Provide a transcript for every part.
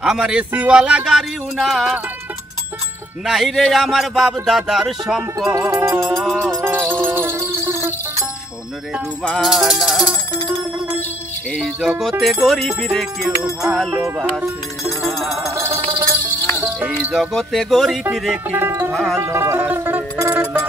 আমার এসিওয়ালা গাড়িও নাই রে আমার বাপ দাদার সম্পদ। শোন রে রুমানা, এই জগতে গরিবরে কেউ ভালোবাসে না, এই জগতে গরিবরে কেউ ভালোবাসে না।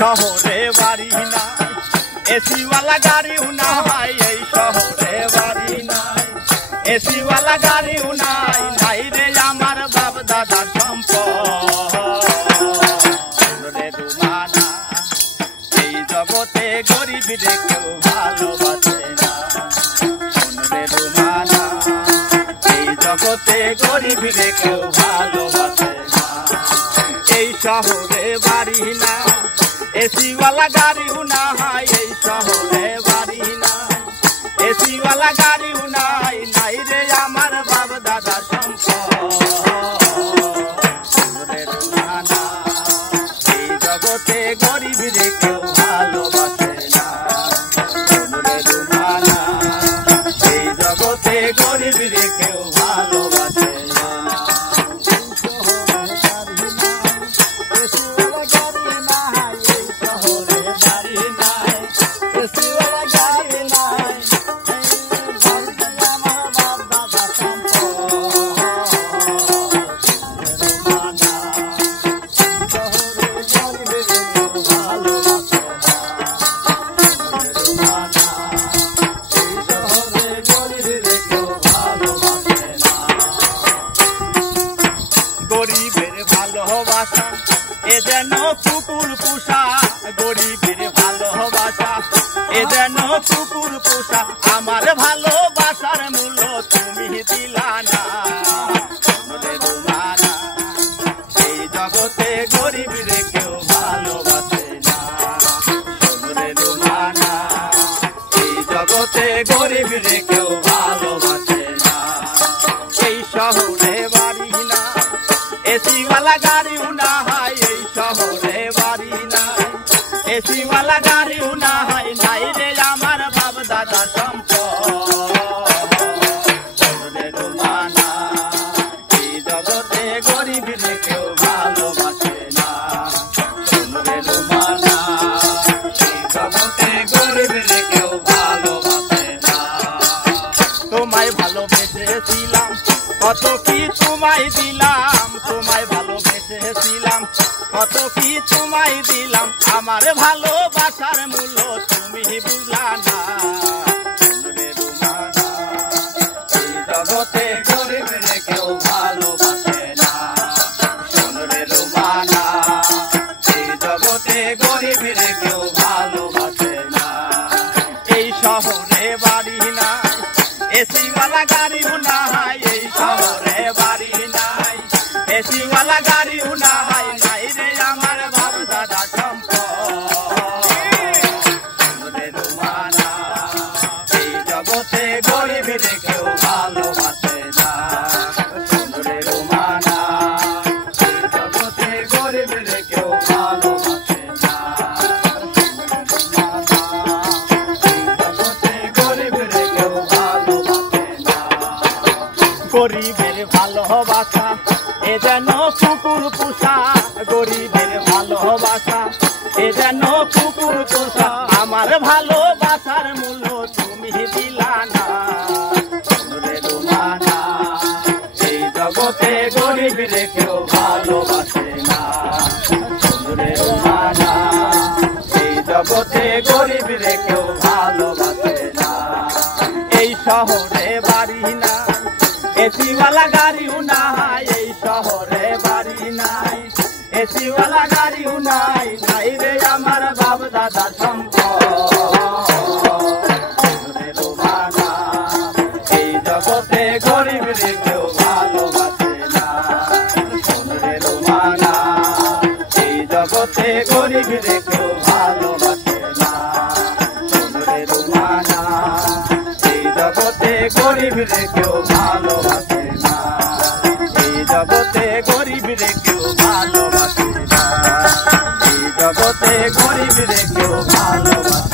শহরে বাড়ি নাই, এসিওয়ালা গাড়িও নাই, এই শহরে বাড়ি নাই, এসিওয়ালা গাড়িও নাই, নাই রে আমার বাপ দাদার সম্পদ। রে রুমানা, এই জগতে গরিব রে কেউ ভালোবাসে না। রে রুমানা, এই জগতে গরিব রে কেউ ভালোবাসে না। এই শহরে বাড়ি নাই, এসিওয়ালা গাড়িও নাই, এই শহরে বাড়ি নাই, এসিওয়ালা গাড়িও নাই, নাই রে আমার বাপ দাদা সম্পদ। রে রুমানা, এই জগতে গরিব রে কেউ ভালোবাসে না। রে রুমানা, এই জগতে গরিব রে কেউ ভালোবাসে না। গরিবের ভালোবাসা এ যেন কুকুর পোষা, গরিবের ভালোবাসা এ যেন কুকুর পোষা, আমার ভালোবাসার মূল্য তুমি দিলা না। রে রুমানা, এই জগতে গরিব রে কেউ ভালোবাসে না। রে রুমানা, এই জগতে গরিব রে কেউ ভালোবাসে না। এই শহরে বাড়ি না, এসিওয়ালা গাড়িও নাই, এই শহরে বাড়ি নাই, এসিওয়ালা গাড়িও নাই, নাই রে আমার বাপ দাদা সম্পদ। রে রুমানা, এই জগতে গরিব রে কেউ ভালোবাসে না। রে রুমানা, এই জগতে গরিব রে কেউ ভালোবাসে না। তোমায় ভালোবেসেছিলাম, কত কি তোমায় দিলাম, তোমায় ভালোবেসেছিলাম, কত কি তোমায় দিলাম, আমার ভালোবাসার মূল্য তুমি বুঝলা না। রে রুমানা, এই জগতে গরিব রে কেউ ভালোবাসে না। রে রুমানা, এই জগতে গরিব রে কেউ ভালোবাসে না। এই শহরে বাড়ি নাই, এসিওয়ালা গাড়িও নাই, এই শহরে বাড়ি নাই, এসিওয়ালা গাড়িও নাই, নাই রে আমার বাপ দাদা সম্পদ। রে রুমানা, এই জগতে গরিব রে কেউ ভালোবাসে না। রে রুমানা, এই জগতে গরিব রে কেউ ভালোবাসে না। গরিবের ভালোবাসা এ যেন কুকুর পোষা, গরিবের ভালোবাসা এ যেন কুকুর পোষা, আমার ভালোবাসার মূল্য তুমি দিলা না। রে রুমানা, এই জগতে গরিব রে কেউ ভালোবাসে না। রে রুমানা, এই জগতে গরিব রে কেউ ভালোবাসে না। এই শহরে বাড়ি না, এসিওয়ালা গাড়িও নাই, এই শহরে বাড়ি নাই, এসিওয়ালা গাড়িও নাই, নাই রে আমার বাপ দাদা সম্পদ। রে রুমানা, এই জগতে গরিব রে কেউ ভালোবাসে না। রে রুমানা, এই জগতে জগতে গরিব রে কেউ ভালোবাসে না, শোনরে রুমানা এই জগতে গরিব রে কেউ ভালোবাসে না, এই জগতে গরিব রে কেউ ভালোবাসে না, এই জগতে গরিব রে কেউ ভালোবাসে